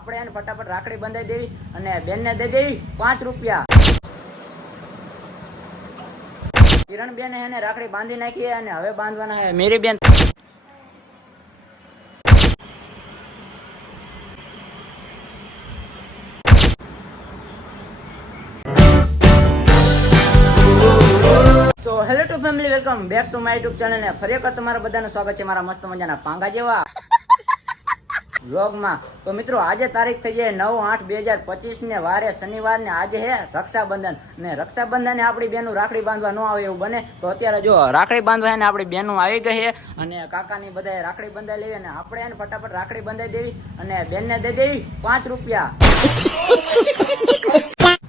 આપણે એને ફટાફટ રાખડી બંધાઈ દેવી અને બેનને દઈ દેવી પાંચ રૂપિયા. કિરણ બેન એને રાખડી બાંધી નાખી અને હવે બાંધવાના હે મેરી બેન hello to family welcome back to my YouTube channel ને ફરી વખત તમારા બધાનું સ્વાગત છે મારા મસ્ત મજાના પાંગા જેવા. વ્લોગમાં. તો મિત્રો, આજે તારીખ થઈ જાય નવ આઠ બે હજાર પચીસ ને વારે શનિવાર ને આજે હે રક્ષાબંધન. ને રક્ષાબંધને આપણી બેનું રાખડી બાંધવા ન આવે એવું બને, તો અત્યારે જો રાખડી બાંધવા એને આપણી બેનું આવી ગઈ છે અને કાકાની બધાએ રાખડી બંધાઈ લેવી, અને આપણે એને ફટાફટ રાખડી બંધાઈ દેવી, અને બેનને દઈ દેવી પાંચ રૂપિયા.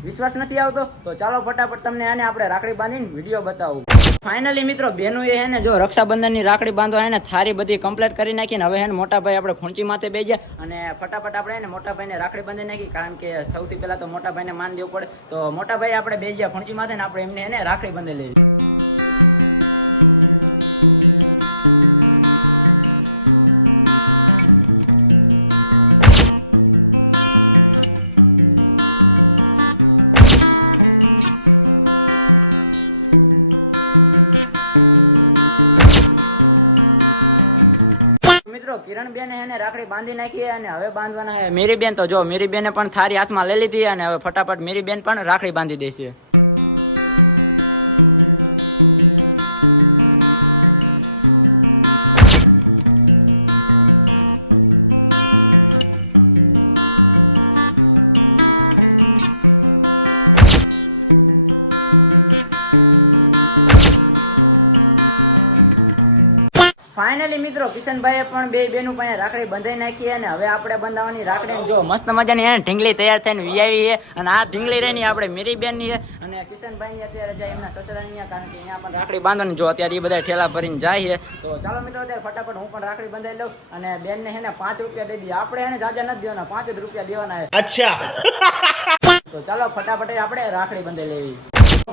વિશ્વાસ નથી આવતો? તો ચાલો ફટાફટ તમને આને આપણે રાખડી બાંધીને વીડિયો બતાવું. ફાઇનલી મિત્રો, બેનું એ ને, જો રક્ષાબંધનની રાખડી બાંધવા એને થારી બધી કમ્પ્લીટ કરી નાખીને હવે હેને મોટા ભાઈ આપણે ખૂંચી માથે બે ગયા અને ફટાફટ આપણે એને મોટા ભાઈને રાખડી બાંધી નાખી, કારણ કે સૌથી પહેલા તો મોટા ભાઈને માન દેવું પડે. તો મોટા ભાઈ આપણે બે ગયા ખૂંચી માથે ને આપણે એમને એને રાખડી બાંધી લેવી મિત્રો કિરણ બેન એને રાખડી બાંધી નાખી અને હવે બાંધવાના છે મેરી બેન તો જો મીરી બેને પણ થારી હાથમાં લઈ લીધી અને હવે ફટાફટ મીરી બેન પણ રાખડી બાંધી દેશે. ફાઇનલી મિત્રો કિશનભાઈએ પણ બે બેનું પાસે રાખડી બંધાઈ નાખી અને હવે આપણે બંધાવાની રાખડી જો મસ્ત મજાની એને ઢીંગલી તૈયાર થઈને વિયાવી છે અને આ ઢીંગલી રહી આપણે મીરી બેનની છે અને કિશનભાઈની અત્યારે જાય એમના સસરાની કારણ કે અહીંયા પણ રાખડી બાંધવાની જો અત્યારે એ બધા ઠેલા ભરીને જાય છે. તો ચાલો મિત્રો અત્યારે ફટાફટ હું પણ રાખડી બંધાઈ લઉં અને બેનને હે ને પાંચ રૂપિયા દઈ દઈએ. આપણે એને જાજા નથી દેવાના પાંચ જ રૂપિયા દેવાના છે. અચ્છા. તો ચાલો ફટાફટ આપણે રાખડી બંધાઈ લેવી.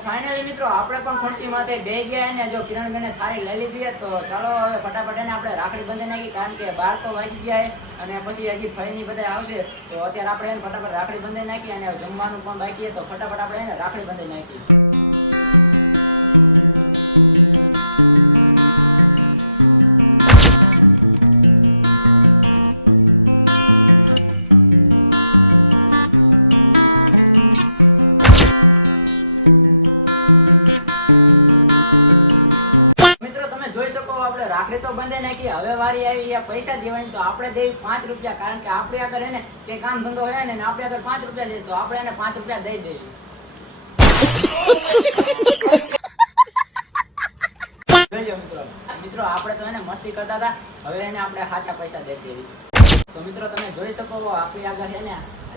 ફાઇનલી મિત્રો, આપણે પણ ખર્ચી માથે બે ગયા ને જો કિરણબેને થાળી લઈ લીધી તો ચાલો હવે ફટાફટ એને આપણે રાખડી બંધાઈ નાખી, કારણ કે બાર તો વાગી ગયા અને પછી હજી ફઈની બધા આવશે. તો અત્યારે આપણે એને ફટાફટ રાખડી બંધાઈ નાખી અને જમવાનું પણ બાકી તો ફટાફટ આપણે એને રાખડી બંધાઈ નાખી રાખડી તો બંધાઈ નાખી હવે વારી આવી પૈસા દેવાની, તો આપણે દેવી પાંચ રૂપિયા. કારણ કે આપણે આગળ એને કે કામ ધંધો હોય ને આપણે આગળ પાંચ રૂપિયા દે તો આપણે એને પાંચ રૂપિયા દઈ દેવી. મિત્રો આપણે તો એને મસ્તી કરતા હતા. હવે એને આપણે સાચા પૈસા દઈ દેવી. તો મિત્રો, તમે જોઈ શકો આપણી આગળ છે ને,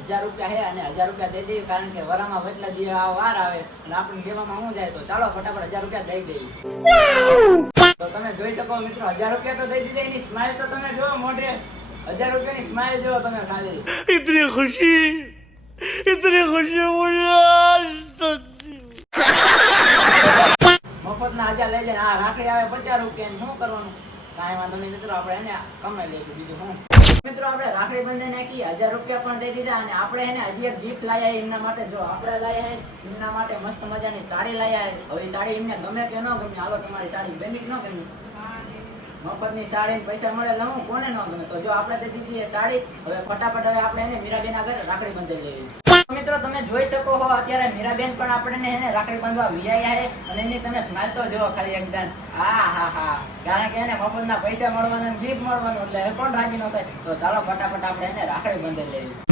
હજાર રૂપિયા છે અને હજાર રૂપિયા દઈ દેવી, કારણ કે વરામાં વટલા દી વાર આવે, અને આપણે દેવામાં શું જાય, તો ચાલો ફટાફટ હજાર રૂપિયા દઈ દેવી. તો તમે જોઈ શકો મિત્રો હજાર રૂપિયા તો દઈ દીધા એની સ્માઇલ તો તમે જો મોઢે. હજાર રૂપિયાની સ્માઇલ જો તમે ખાલી. ઇતની ખુશી ઇતની ખુશી મફત ના હજાર લઈ જાય આ રાખડી આવે પચાસ રૂપિયા શું કરવાનું? કાંઈ વાંધો નહીં મિત્રો આપણે એને કમાઈ લઈશું બીજું હું મિત્રો, આપણે રાખડી બંધન નાખી, હજાર રૂપિયા પણ દઈ દીધા અને આપણે એને હજી એક ગિફ્ટ લાયા એમના માટે. જો આપણે લાયા હે એમના માટે મસ્ત મજાની સાડી લાયા હે હવે સાડી એમને ગમે કે ન ગમે, હાલો તમારી સાડી ગમી કે ન ગમી? મફતની સાડી પૈસા મળે લઉં કોને ન ગમે? તો જો આપણે દઈ દીધી એ સાડી, હવે ફટાફટ હવે આપણે એને મીરાબેના ઘરે રાખડી બંધાઈ લેવી મિત્રો, તમે જોઈ શકો છો અત્યારે મીરાબેન પણ આપણને એને રાખડી બાંધવા વિયા છે અને એની તમે સ્માઈલ તો જુઓ ખાલી એકદમ. હા હા હા. કારણ કે એને મફતના પૈસા મળવાના ગિફ્ટ મળવાનું, એટલે કોણ રાજી ન થાય. તો ચાલો, ફટાફટ આપણે એને રાખડી બાંધી લેવી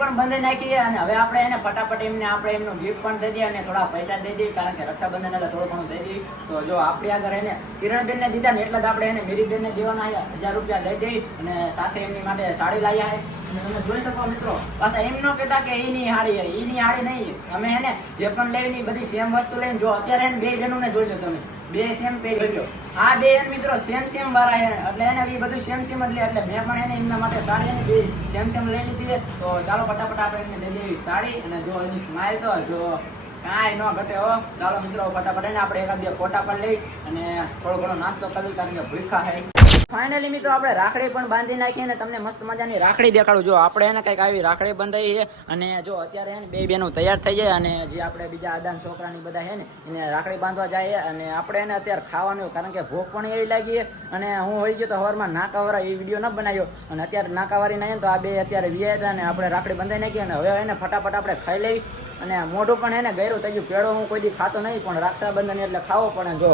પણ બંધાઈ નાખી અને હવે આપણે એને ફટાફટ એમને, આપણે એમનું ગિફ્ટ પણ દઈ દઈએ અને થોડા પૈસા દઈ દઈએ, કારણ કે રક્ષાબંધન એટલે થોડું ઘણું દઈ દઈએ. તો જો આપણી આગળ એને કિરણબેન ને દીધા ને એટલે જ આપણે એને મેરીબેન ને દેવાના. હજાર રૂપિયા દઈ દઈ અને સાથે એમની માટે સાડી લાવ્યા છે તમે જોઈ શકો મિત્રો, પાછા એમ ન કહેતા કે એની હાડી એની હાડી નહીં. અમે એને જે પણ લેવી બધી સેમ વસ્તુ લઈને જો અત્યારે એને બે જણું ને જોઈ લો તમે. બે સેમ પહેરી આ બે એને મિત્રો સેમ સેમ વાળા એટલે એને એ બધું સેમ સેમ જ લે. એટલે મેં પણ એને એમના માટે સાડી એની બે સેમ સેમ લઈ લીધી. તો ચાલો ફટાફટ આપણે એમને દઈ દેવી સાડી. અને જો એની સ્માઈલ તો જો કાંઈ ન ઘટે હો. ચાલો મિત્રો, ફટાફટ એને આપણે એકાદ બે ફોટા પણ લઈ અને થોડો ઘણો નાસ્તો કરી, કારણ કે ભૂખા હે ફાઇનલી મિત્રો, આપણે રાખડી પણ બાંધી નાખી અને તમને મસ્ત મજાની રાખડી દેખાડું. જો, આપણે એને કંઈક આવી રાખડી બંધાઈ છે અને જો, અત્યારે એને બે બેનું તૈયાર થઈ જાય અને જે આપણે બીજા આદાન છોકરાની બધા છે ને, એને રાખડી બાંધવા જાય અને આપણે એને અત્યારે ખાવાનું કારણ કે ભૂખ પણ એવી લાગી અને હું હોઈ ગયો તો હવારમાં નાકાવાળા એ વીડિયો ન બનાવ્યો. અને અત્યારે નાકાવારી નહીં, તો આ બે અત્યારે વ્યાય હતા અને આપણે રાખડી બંધાઈ નાખી અને હવે એને ફટાફટ આપણે ખાઈ લેવી. અને મોઢું પણ એને ગયરું થઈ ગયું. પેડો હું કોઈ દી ખાતો નહીં, પણ રક્ષાબંધન એટલે ખાવો પણ જો.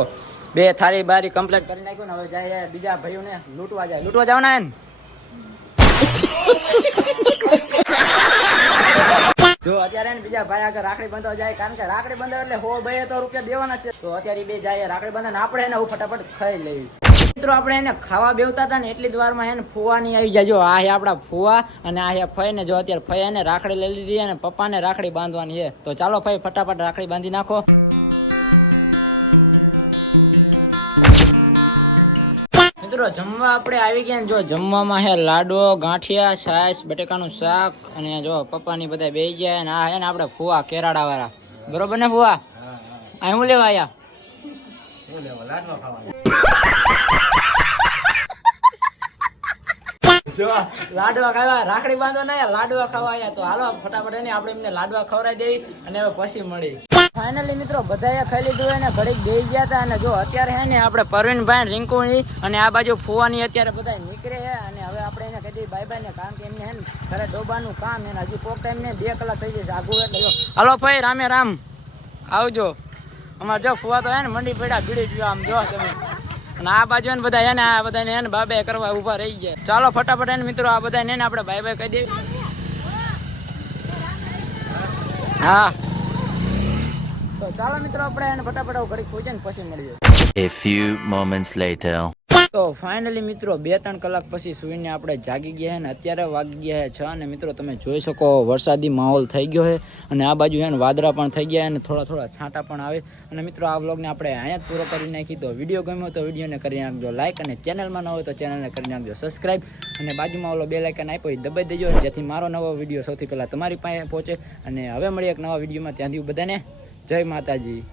બે થારી બારી કમ્પ્લીટ કરી નાખ્યું ને હવે જાય બીજા ભાઈઓને લૂંટવા જાય. લૂંટવા જવાના ને? જો અત્યારે બીજા ભાઈ આગળ રાખડી બંધવા જાય, કારણ કે રાખડી બાંધવા એટલે હો ભાઈ તો રૂપિયા દેવાના છે. તો અત્યારે બે જાય રાખડી બાંધે આપણે એને હું ફટાફટ ખાઈ લઈ. મિત્રો, આપણે એને ખાવા બેવતા હતા ને એટલી જ વારમાં એને ફુવાની આવી જાય. જો આ હે આપણા ફુવા અને આ હે ફઈ ને જો અત્યારે ફઈ એને રાખડી લઈ લીધી અને પપ્પાને રાખડી બાંધવાની છે. તો ચાલો ફઈ ફટાફટ રાખડી બાંધી નાખો. મિત્રો જમવા આપણે આવી ગયા ને જો જમવામાં છે લાડવો ગાંઠિયા છાશ બટેકાનું શાક અને જો પપ્પાની બધા બે ગયા અને આ છે ને આપણે ફુવા કેરાડા વાળા બરોબર ને ફુવા? આ હું. લેવા આયા? જો લાડવા ખાવા રાખડી બાંધવા ના લાડવા ખાવા આયા. તો હાલો ફટાફટ એને આપણે એમને લાડવા ખવડાવી દેવી અને પછી મળી. ફાઇનલી મિત્રો, બધાએ ખાઈ લીધું ને ઘડીક બેસી ગયા હતા અને જો અત્યારે હે ને આપણે પરવીનભાઈ રિંકુની અને આ બાજુ ફુવાની અત્યારે બધા નીકળે છે અને હવે આપણે એને કહી દઈએ બાય બાય ને કારણ કે એમને હે ને ઘરે ડોબાનું કામ એને હજી કોક ટાઈમ ને બે કલાક થઈ જશે આગું એટલે હાલો ભાઈ, રામે રામ. આવજો. અમારે જો ફુવા તો હે ને મંડી પડ્યા, ભીડી ગયો આમ જો તમે. અને આ બાજુ એને બધા એને આ બધાને એને બાબે કરવા ઊભા રહી ગયા. ચાલો ફટાફટ એને મિત્રો, આ બધાને એને આપણે બાય બાય કહી દેવી હા. તો ચાલો મિત્રો આપણે એને ફટાફટ ઘડી પૂછે ને પછી મળીએ. A few moments later. તો ફાઇનલી મિત્રો બે ત્રણ કલાક પછી સુઈને આપણે જાગી ગયા ને અત્યારે વાગી ગયા છે છ અને મિત્રો તમે જોઈ શકો વરસાદી માહોલ થઈ ગયો છે અને આ બાજુ એને વાદરા પણ થઈ ગયા અને થોડા થોડા છાંટા પણ આવે. અને મિત્રો આ વ્લોગને આપણે અહીંયા જ પૂરો કરી નાખી. તો વીડિયો ગમ્યો તો વિડીયોને કરી નાખજો લાઇક અને ચેનલમાં ન હોય તો ચેનલને કરી નાખજો સબસ્ક્રાઈબ અને બાજુમાં ઓલો બે લાઇકન આપ્યો એ દબાઈ દેજો જેથી મારો નવો વીડિયો સૌથી પહેલાં તમારી પાસે પહોંચે. અને હવે મળીએ એક નવા વિડીયોમાં. ત્યાંથી બધાને જય માતાજી.